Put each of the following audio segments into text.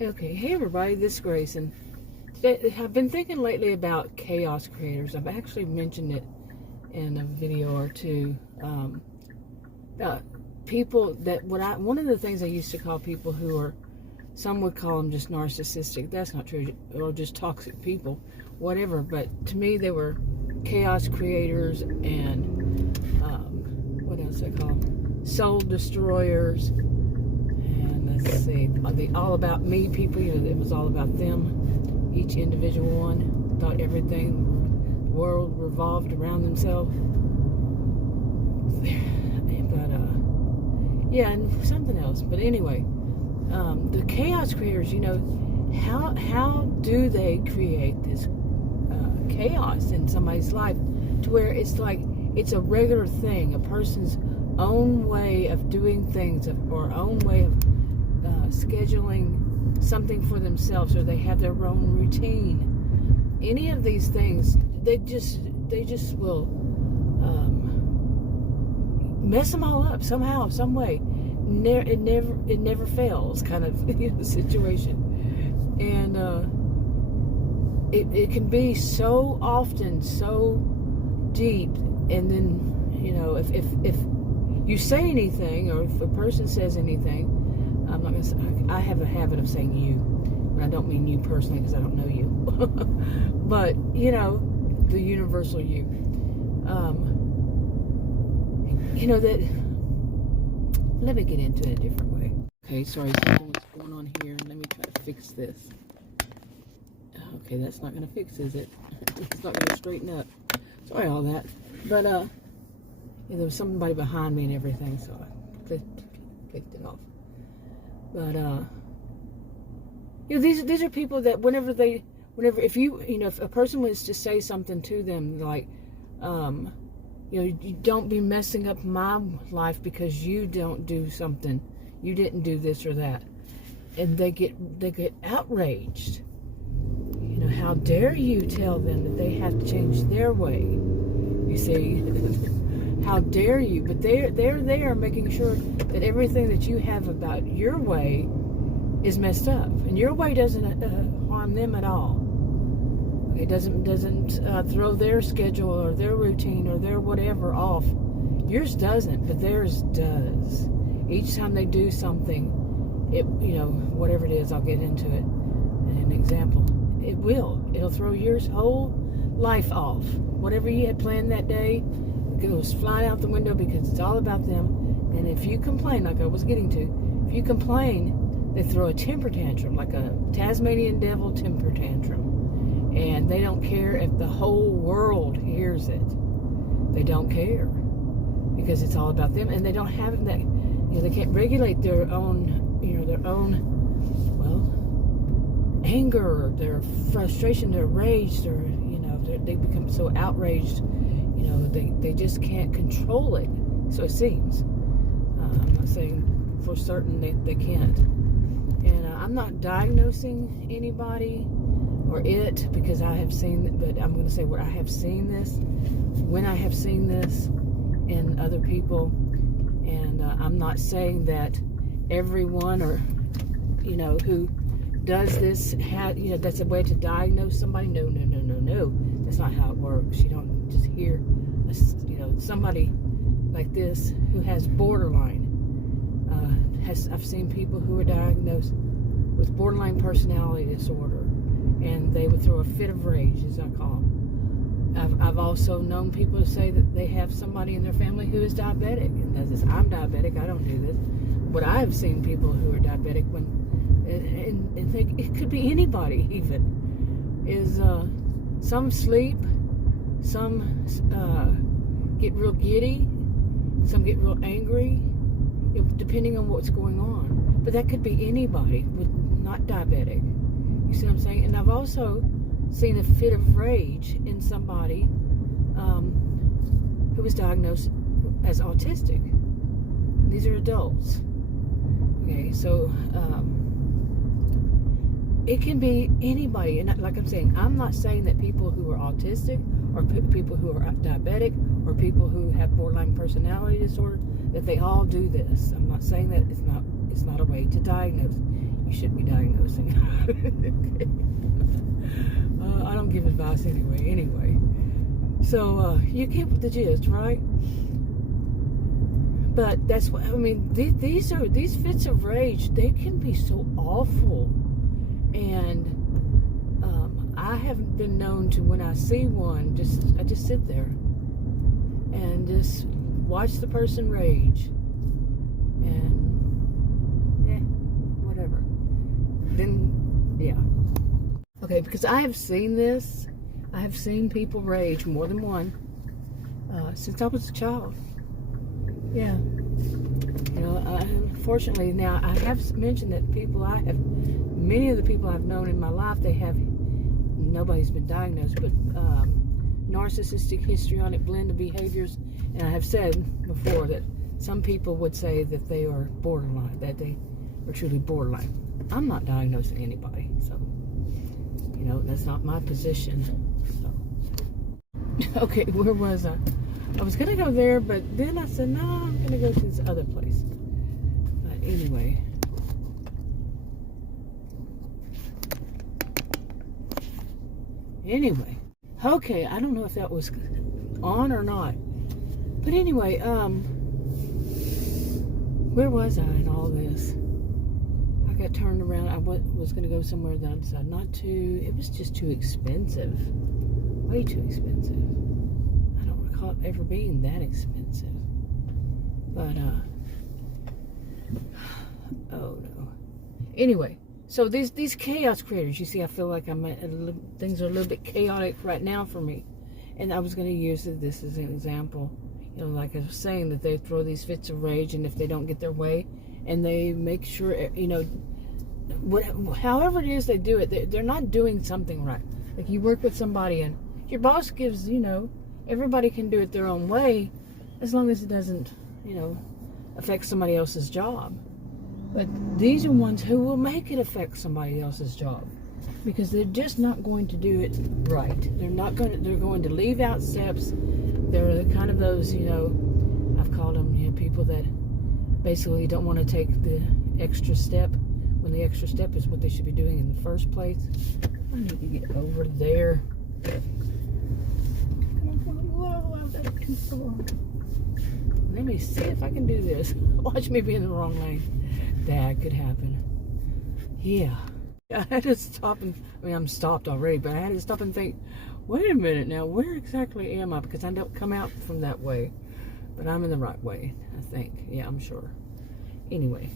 Okay, hey everybody, this is Grace, and I've been thinking lately about chaos creators. I've actually mentioned it in a video or two. People that one of the things I used to call people who are, some would call them just narcissistic. That's not true, or just toxic people, whatever. But to me, they were chaos creators and what else I call them? Soul destroyers. Let's see, the all about me people, it was all about them. Each individual one thought everything, the world revolved around themselves. But, yeah, and something else. But anyway, the chaos creators, how do they create this chaos in somebody's life to where it's like, it's a regular thing, a person's own way of doing things, or own way of scheduling something for themselves, or they have their own routine. Any of these things, they just will mess them all up somehow, some way. It never fails, kind of situation. And it can be so often so deep, and then if you say anything, or if a person says anything, I'm not gonna say, I have a habit of saying you, and I don't mean you personally because I don't know you, but the universal you. That. Let me get into it a different way. Okay, sorry, what's going on here? Let me try to fix this. Okay, that's not gonna fix, is it? It's not gonna straighten up. Sorry, all that. But there was somebody behind me and everything, so I clicked it off. But these are people that whenever if a person was to say something to them like, you don't be messing up my life because you don't do something, you didn't do this or that, and they get outraged. How dare you tell them that they have to change their way? You see. How dare you? But they're there making sure that everything that you have about your way is messed up, and your way doesn't harm them at all. It doesn't throw their schedule or their routine or their whatever off. Yours doesn't, but theirs does. Each time they do something, whatever it is, I'll get into it. An example, it'll throw your whole life off. Whatever you had planned that day goes flying out the window because it's all about them. And if you complain, like I was getting to, if you complain, they throw a temper tantrum, like a Tasmanian devil temper tantrum. And they don't care if the whole world hears it. They don't care because it's all about them, and they don't have that. They can't regulate their own, anger, their frustration, their rage, they become so outraged. They just can't control it. So it seems. I'm not saying for certain they can't. And I'm not diagnosing anybody or it, because I have seen, but I'm going to say where I have seen this, when I have seen this in other people. And I'm not saying that everyone who does this, that's a way to diagnose somebody. No. That's not how it works. You don't just hear, somebody like this who has borderline. I've seen people who are diagnosed with borderline personality disorder, and they would throw a fit of rage, as I call them. I've also known people to say that they have somebody in their family who is diabetic, and that is, I'm diabetic, I don't do this. But I have seen people who are diabetic and think it could be anybody even, is some sleep, some get real giddy, some get real angry, depending on what's going on. But that could be anybody with not diabetic. You see what I'm saying? And I've also seen a fit of rage in somebody who was diagnosed as autistic. And these are adults. Okay, so it can be anybody. And like I'm saying, I'm not saying that people who are autistic or people who are diabetic or people who have borderline personality disorder, that they all do this. I'm not saying that it's not a way to diagnose. you shouldn't be diagnosing. I don't give advice anyway. So you get the gist, right? But that's what I mean. These fits of rage. They can be so awful, and I have been known to, when I see one, I just sit there and just watch the person rage, and whatever. Then, yeah. Okay, because I have seen this. I have seen people rage, more than one, since I was a child. Yeah. You know, unfortunately, now I have mentioned that many of the people I've known in my life, nobody's been diagnosed, but narcissistic histrionic blend of behaviors. And I have said before that some people would say that they are borderline, that they are truly borderline. I'm not diagnosing anybody, so, you know, that's not my position. So, okay, where was I? I was going to go there, but then I said, no, I'm going to go to this other place. But anyway. Okay, I don't know if that was on or not. But anyway, where was I in all this? I got turned around. I was going to go somewhere that I decided not to. It was just too expensive. Way too expensive. I don't recall it ever being that expensive. But, oh no. Anyway. So these chaos creators, you see, I feel like things are a little bit chaotic right now for me. And I was going to use this as an example. You know, like I was saying, that they throw these fits of rage, and if they don't get their way, and they make sure, you know, however it is they do it, they're not doing something right. Like you work with somebody, and your boss gives, you know, everybody can do it their own way, as long as it doesn't, you know, affect somebody else's job. But these are ones who will make it affect somebody else's job, because they're just not going to do it right. They're going to leave out steps. They're kind of those, you know, I've called them, you know, people that basically don't want to take the extra step, when the extra step is what they should be doing in the first place. I need to get over there. Whoa, I've got too far. Let me see if I can do this. Watch me be in the wrong lane. That could happen. Yeah. I had to stop I'm stopped already, but I had to stop and think, wait a minute now, where exactly am I? Because I don't come out from that way, but I'm in the right way, I think. Yeah, I'm sure. Anyway,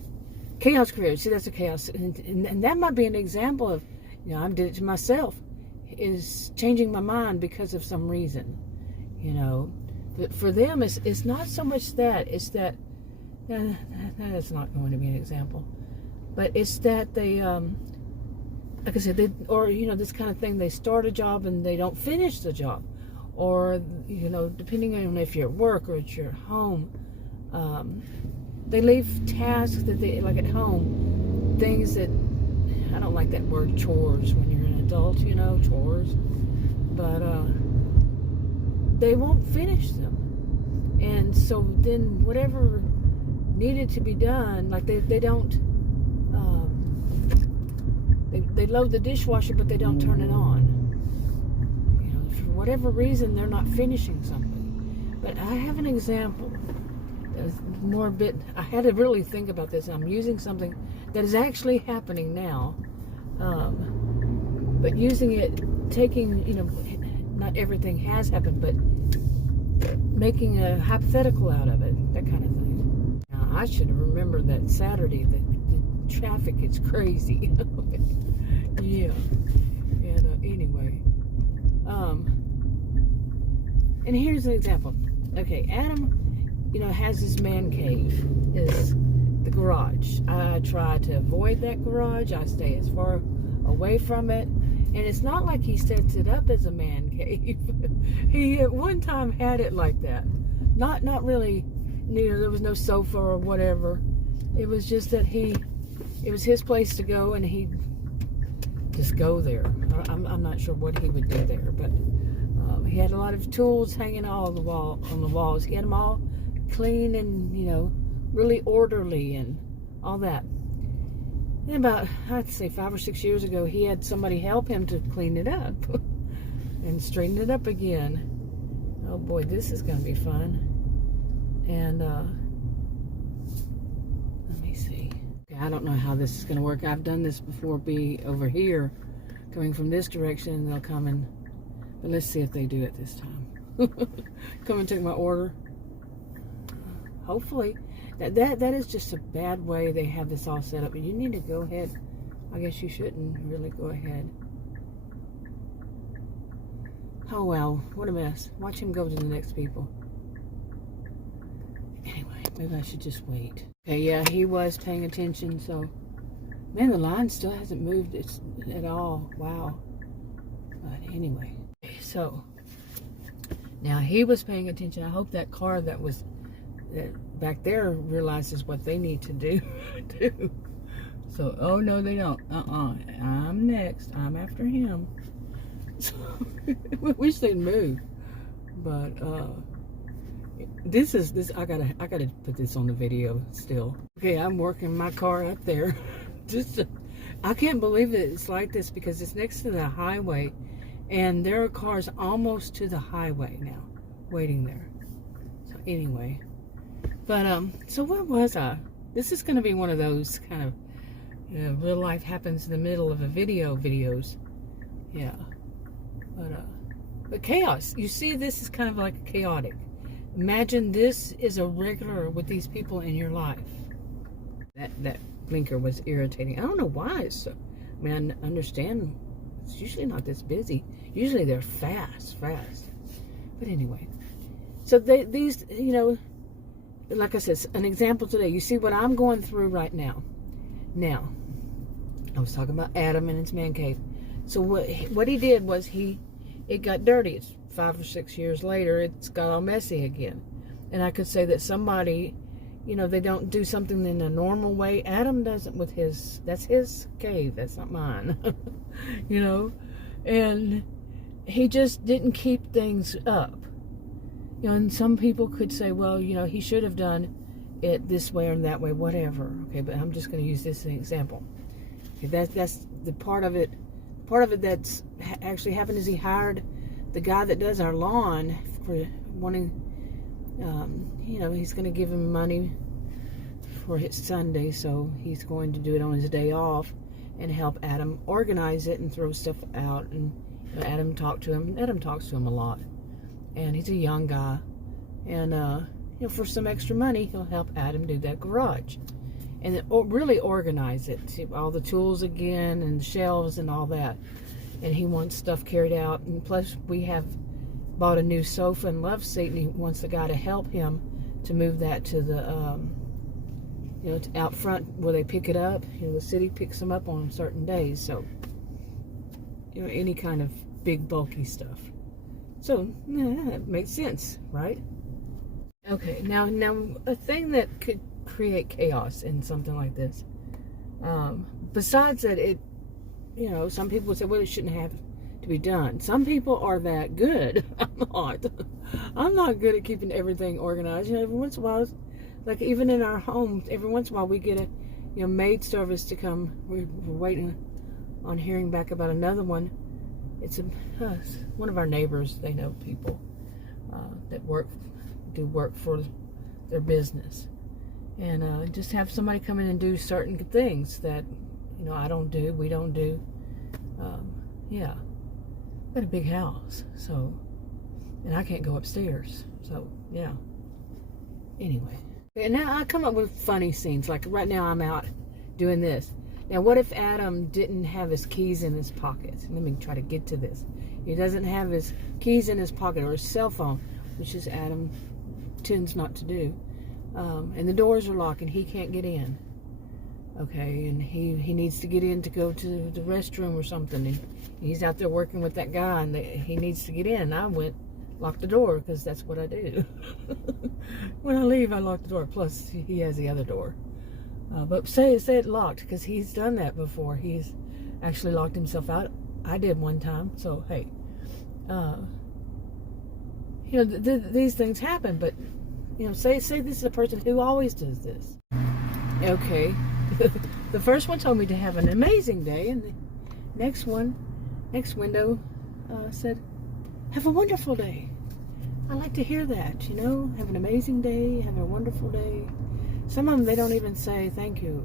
chaos creators. See, that's a chaos. And that might be an example of, you know, I did it to myself, is changing my mind because of some reason, you know. But for them, it's not so much that, it's that, that is not going to be an example, but it's that they, like I said, or, you know, this kind of thing, they start a job and they don't finish the job, or, you know, depending on if you're at work or at your home, they leave tasks that they, like at home, things that, I don't like that word chores when you're an adult, you know, chores, but, they won't finish them, and so then whatever needed to be done, like they don't, they load the dishwasher, but they don't turn it on. You know, for whatever reason, they're not finishing something. But I have an example. More a bit. I had to really think about this. I'm using something that is actually happening now, but using it, taking, you know, not everything has happened, but making a hypothetical out of it, that kind of thing. Now, I should have remembered that Saturday, the traffic is crazy. Yeah. And anyway, and here's an example. Okay, Adam, you know, has his man cave, is the garage. I try to avoid that garage. I stay as far away from it. And it's not like he sets it up as a man cave. He at one time had it like that. Not really, you know, there was no sofa or whatever. It was just that it was his place to go, and he'd just go there. I'm not sure what he would do there, but he had a lot of tools hanging on the walls. He had them all clean and, you know, really orderly and all that. And about, I'd say 5 or 6 years ago, he had somebody help him to clean it up and straighten it up again. Oh boy, this is going to be fun. And let me see. Okay, I don't know how this is going to work. I've done this before, be over here, coming from this direction, and they'll come and, but let's see if they do it this time. Come and take my order. Hopefully. That is just a bad way they have this all set up. You need to go ahead. I guess you shouldn't really go ahead. Oh well, what a mess. Watch him go to the next people. Anyway, maybe I should just wait. Okay, yeah, he was paying attention, so... Man, the line still hasn't moved at all. Wow. But anyway, so... Now, he was paying attention. I hope that car that was back there realizes what they need to do. So, oh, no, they don't. I'm next. I'm after him. So, I wish they'd move. But, I gotta put this on the video still. Okay, I'm working my car up there. I can't believe that it's like this because it's next to the highway. And there are cars almost to the highway now, waiting there. So anyway, but so where was I? This is going to be one of those kind of, real life happens in the middle of a videos. Yeah, but chaos. You see, this is kind of like chaotic. Imagine this is a regular with these people in your life. That blinker was irritating. I don't know why it's so. I mean, I understand. It's usually not this busy. Usually they're fast. But anyway, so these, like I said, an example today. You see what I'm going through right now. Now, I was talking about Adam and his man cave. So what he did was it got dirty. It's 5 or 6 years later. It's got all messy again. And I could say that somebody, they don't do something in a normal way. Adam doesn't with that's his cave. That's not mine. And he just didn't keep things up. And some people could say, well, he should have done it this way or that way, whatever. Okay, but I'm just going to use this as an example. Okay, that's the part of it. Part of it that's actually happened is he hired the guy that does our lawn for wanting, he's going to give him money for his Sunday, so he's going to do it on his day off and help Adam organize it and throw stuff out. And Adam talked to him. Adam talks to him a lot, and he's a young guy. And for some extra money, he'll help Adam do that garage and really organize it. See, all the tools again and shelves and all that. And he wants stuff carried out. And plus, we have bought a new sofa and love seat, and he wants the guy to help him to move that to the out front where they pick it up. The city picks them up on certain days. So, any kind of big bulky stuff. So, that makes sense, right? Okay, now a thing that could create chaos in something like this. Besides that, some people would say, well, it shouldn't have to be done. Some people are that good. I'm not good at keeping everything organized. Every once in a while, like even in our home, every once in a while we get a maid service to come. We're waiting on hearing back about another one. It's one of our neighbors. They know people that do work for their business, and just have somebody come in and do certain things that I don't do. We don't do. Got a big house, so, and I can't go upstairs. So yeah. Anyway. And now I come up with funny scenes. Like right now I'm out doing this. Now what if Adam didn't have his keys in his pockets? Let me try to get to this. He doesn't have his keys in his pocket or his cell phone, which is Adam tends not to do. And the doors are locked and he can't get in. Okay, and he needs to get in to go to the restroom or something. And he's out there working with that guy and he needs to get in. I went lock the door because that's what I do. When I leave, I lock the door. Plus, he has the other door. But say it locked because he's done that before. He's actually locked himself out. I did one time. So hey, these things happen. But say this is a person who always does this. Okay, The first one told me to have an amazing day, and the next window said, have a wonderful day. I like to hear that, you know, have an amazing day, have a wonderful day. Some of them, they don't even say thank you.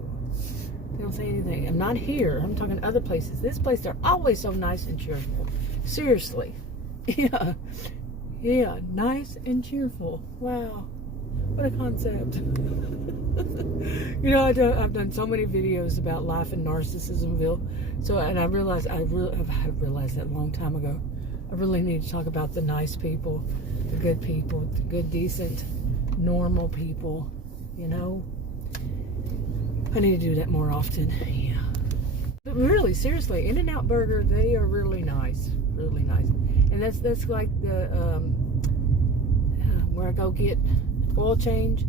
They don't say anything. I'm not here. I'm talking other places. This place, they're always so nice and cheerful. Seriously. Yeah. Yeah, nice and cheerful. Wow. What a concept. You know, I've done so many videos about life in Narcissismville. So, and I realized that a long time ago. I really need to talk about the nice people, the good people, the good, decent, normal people, you know. I need to do that more often. Yeah. But really, seriously, In-N-Out Burger, they are really nice. Really nice. And that's like the, where I go get oil change.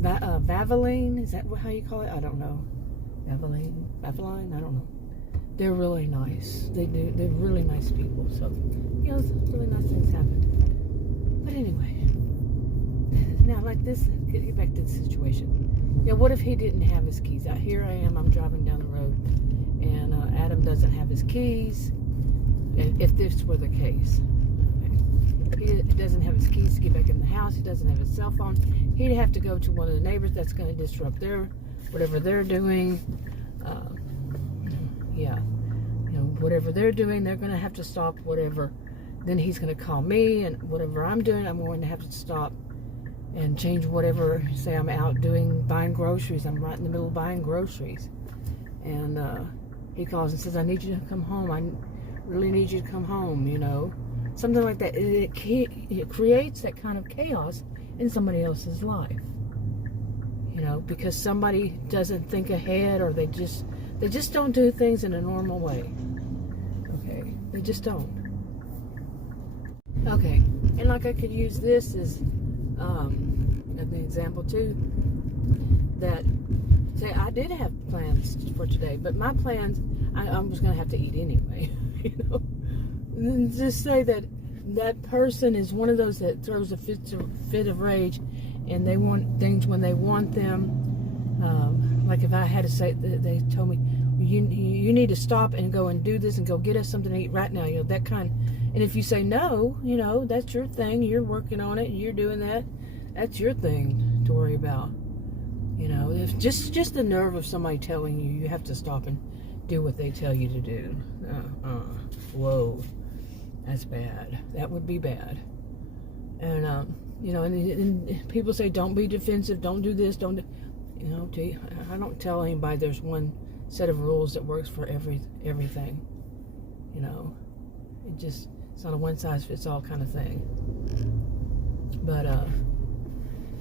Valvoline, is that how you call it? I don't know. Valvoline, I don't know. They're really nice. They're really nice people. So, you know, really nice things happen. But anyway, now like this, get back to the situation. Now, what if he didn't have his keys? Here I am, I'm driving down the road, and Adam doesn't have his keys. And if this were the case, okay. He doesn't have his keys to get back in the house. He doesn't have his cell phone. He'd have to go to one of the neighbors. That's going to disrupt whatever they're doing. Yeah, you know, whatever they're doing, they're going to have to stop whatever. Then he's going to call me, and whatever I'm doing, I'm going to have to stop and change whatever. Say I'm out buying groceries. I'm right in the middle of buying groceries. And he calls and says, I need you to come home. I really need you to come home, you know. Something like that. It creates that kind of chaos in somebody else's life. You know, because somebody doesn't think ahead, or they just don't do things in a normal way. Okay? They just don't. Okay. And like I could use this as an example too. That, say, I did have plans for today, but my plans, I was going to have to eat anyway. You know? And then just say that person is one of those that throws a fit of rage, and they want things when they want them. Like if I had to say, they told me, you need to stop and go and do this and go get us something to eat right now. You know, that kind. And if you say no, you know, that's your thing. You're working on it. You're doing that. That's your thing to worry about. You know, if just the nerve of somebody telling you have to stop and do what they tell you to do. Whoa, that's bad. That would be bad. And you know, and people say don't be defensive. Don't do this. Don't do. You know, I don't tell anybody there's one set of rules that works for everything. You know, it's not a one-size-fits-all kind of thing. But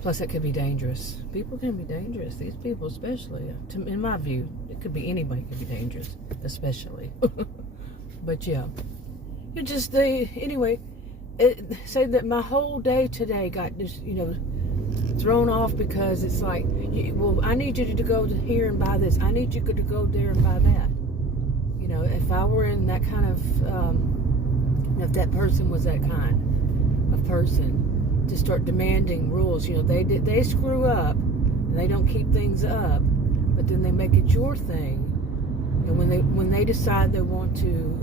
plus it could be dangerous. People can be dangerous. These people especially, in my view, it could be anybody could be dangerous, especially. But yeah, anyway, say that my whole day today got just, you know, thrown off because it's like, well, I need you to go to here and buy this. I need you to go there and buy that. You know, if I were in that kind of, if that person was that kind of person, to start demanding rules. You know, they screw up and they don't keep things up, but then they make it your thing. And when they decide they want to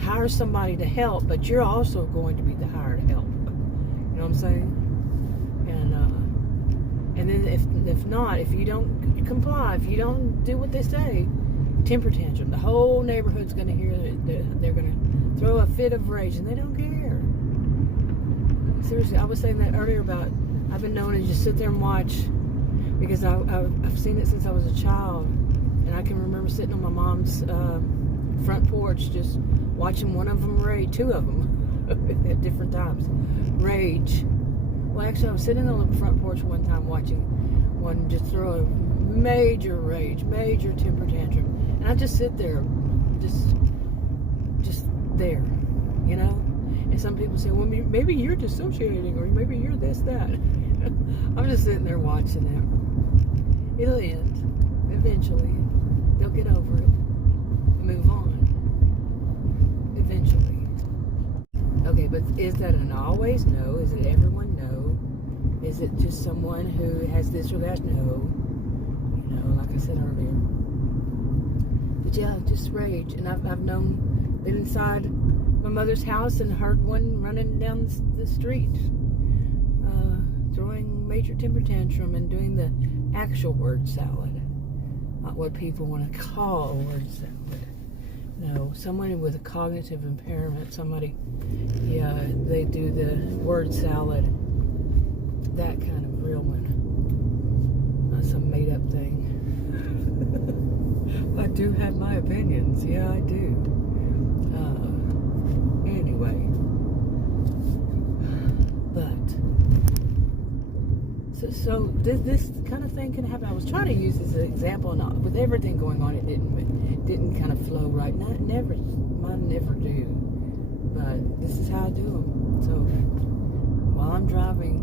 hire somebody to help, but you're also going to be the hired help. You know what I'm saying? And then if not, if you don't comply, if you don't do what they say, temper tantrum. The whole neighborhood's going to hear it. They're going to throw a fit of rage, and they don't care. Seriously, I was saying that earlier about I've been known to just sit there and watch, because I've seen it since I was a child, and I can remember sitting on my mom's front porch just watching one of them rage, two of them at different times rage. Well, actually, I was sitting on the front porch one time watching one just throw a major rage, major temper tantrum, and I just sit there, just there, you know. And some people say, well, maybe you're dissociating, or maybe you're this, that. I'm just sitting there watching it. It'll end. Eventually. They'll get over it and move on. Eventually. Okay, but is that an always? No. Is it everyone? No. Is it just someone who has this or that? No. You like I said earlier. But yeah, just rage. And I've been inside my mother's house and heard one running down the street, throwing major temper tantrum and doing the actual word salad, not what people want to call a word salad. No, someone with a cognitive impairment, somebody, yeah, they do the word salad, that kind of real one, not some made up thing. I do have my opinions, yeah, I do. Anyway, but so this kind of thing can happen. I was trying to use this as an example, and with everything going on, it didn't kind of flow right. Mine never do, but this is how I do them. So while I'm driving,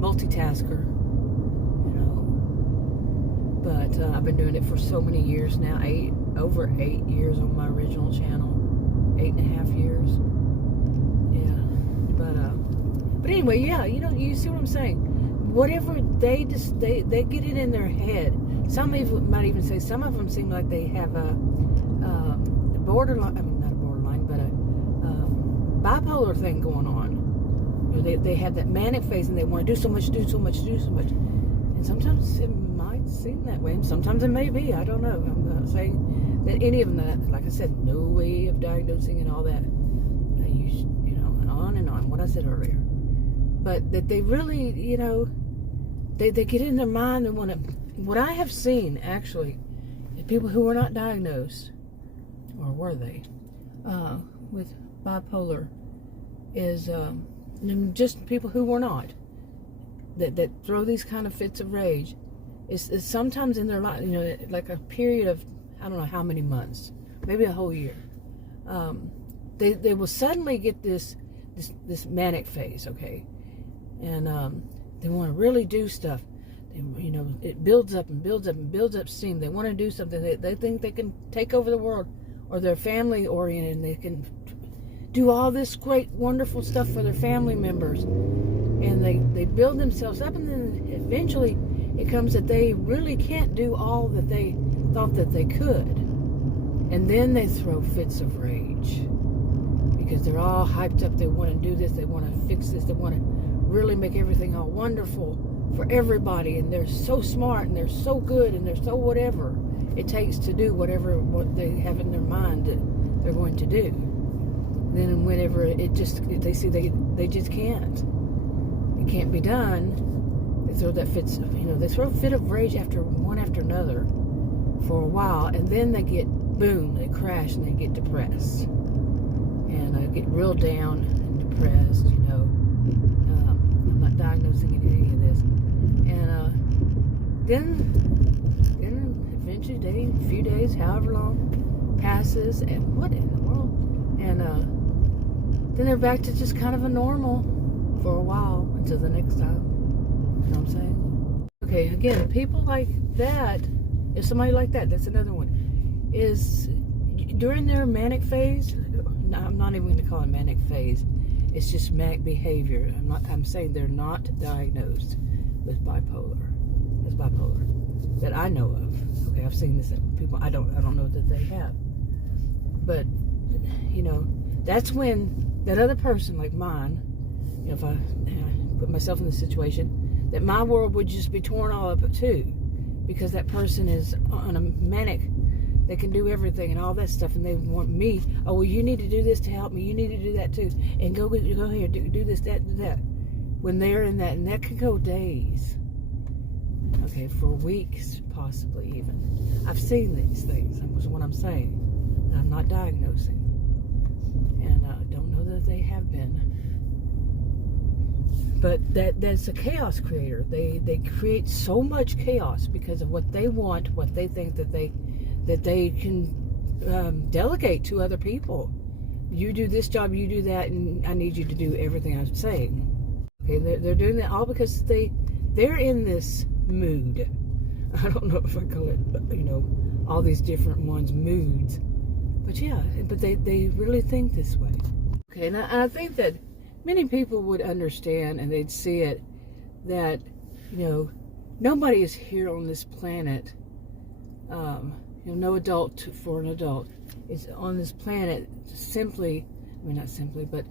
multitasker, you know. But I've been doing it for so many years now. Over 8 years on my original channel. 8.5 years. Yeah. But anyway, yeah, you see what I'm saying? Whatever they get it in their head. Some even might even say some of them seem like they have a borderline, I mean not a borderline, but a bipolar thing going on. They have that manic phase and they want to do so much. And sometimes it might seem that way, and sometimes it may be. I don't know. I'm not saying that any of them, like I said, no way of diagnosing and all that. And on and on, what I said earlier. But that they really, they get in their mind and want to. What I have seen, actually, people who were not diagnosed, or were they, with bipolar, is just people who were not, that throw these kind of fits of rage, is sometimes in their life, like a period of, I don't know how many months, maybe a whole year, they will suddenly get this manic phase, okay, and they want to really do stuff. It builds up and builds up and builds up steam. They want to do something. They think they can take over the world, or they're family oriented, and they can do all this great, wonderful stuff for their family members, and they build themselves up, and then eventually it comes that they really can't do all that they thought that they could, and then they throw fits of rage because they're all hyped up. They want to do this, they want to fix this, they want to really make everything all wonderful for everybody, and they're so smart and they're so good and they're so whatever it takes to do what they have in their mind that they're going to do. Then whenever they see they just can't. It can't be done. They throw that they throw a fit of rage one after another for a while, and then they they crash and they get depressed. And they get real down and depressed, I'm not diagnosing any of this. And then eventually, a few days, however long passes, and what in the world? And then they're back to just kind of a normal for a while until the next time. You know what I'm saying? Okay, again, people like that, if somebody like that's another one, is during their manic phase. I'm not even going to call it manic phase. It's just manic behavior. I'm saying they're not diagnosed with bipolar. As bipolar that I know of. Okay, I've seen this in people. I don't know that they have. But that's when that other person like mine, if I put myself in the situation, that my world would just be torn all up too, because that person is on a manic. They can do everything and all that stuff, and they want me. Oh, well, you need to do this to help me. You need to do that too, and go here, do this, that, do that. When they're in that, and that could go days. Okay, for weeks, possibly even. I've seen these things. That's what I'm saying. I'm not diagnosing, and I don't know that they have been. But that's a chaos creator. They create so much chaos because of what they want, what they think that they can delegate to other people. You do this job, you do that, and I need you to do everything I'm saying. Okay, they're doing that all because they're in this mood. I don't know if I call it, all these different ones moods. But yeah, but they really think this way. Okay, and I think that many people would understand, and they'd see it, that, nobody is here on this planet, no adult for an adult is on this planet simply, not simply, but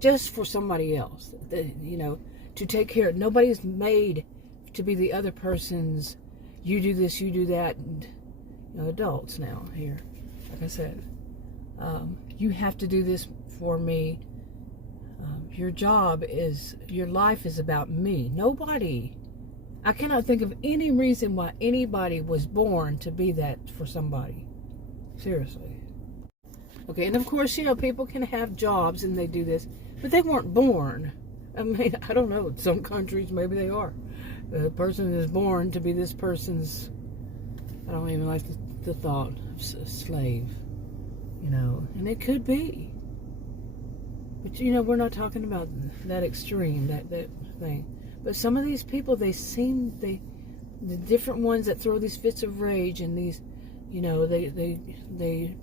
just for somebody else, to take care of. Nobody's made to be the other person's, you do this, you do that, and, adults now here, like I said, you have to do this for me. Your life is about me. Nobody, I cannot think of any reason why anybody was born to be that for somebody. Seriously. Okay, and of course, people can have jobs and they do this, but they weren't born. I mean, I don't know. Some countries, maybe they are. The person is born to be this person's, I don't even like the thought of slave, and it could be. But, we're not talking about that extreme, that thing. But some of these people, the different ones that throw these fits of rage and these, they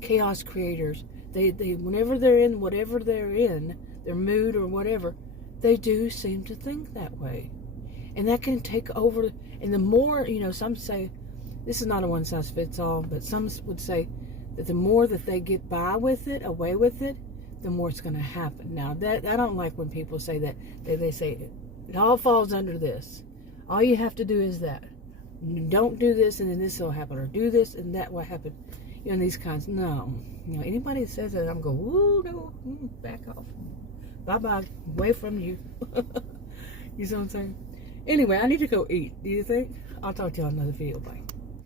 chaos creators, they whenever they're in whatever they're in, their mood or whatever, they do seem to think that way. And that can take over. And the more, some say, this is not a one-size-fits-all, but some would say that the more that they get by with it, away with it, the more it's going to happen. Now, that I don't like when people say that. They say, it all falls under this. All you have to do is that. Don't do this, and then this will happen. Or do this, and that will happen. These kinds. No. Anybody that says that, I'm going, woo, no, back off. Bye-bye. Away from you. You see what I'm saying? Anyway, I need to go eat. Do you think? I'll talk to you on another video. Bye.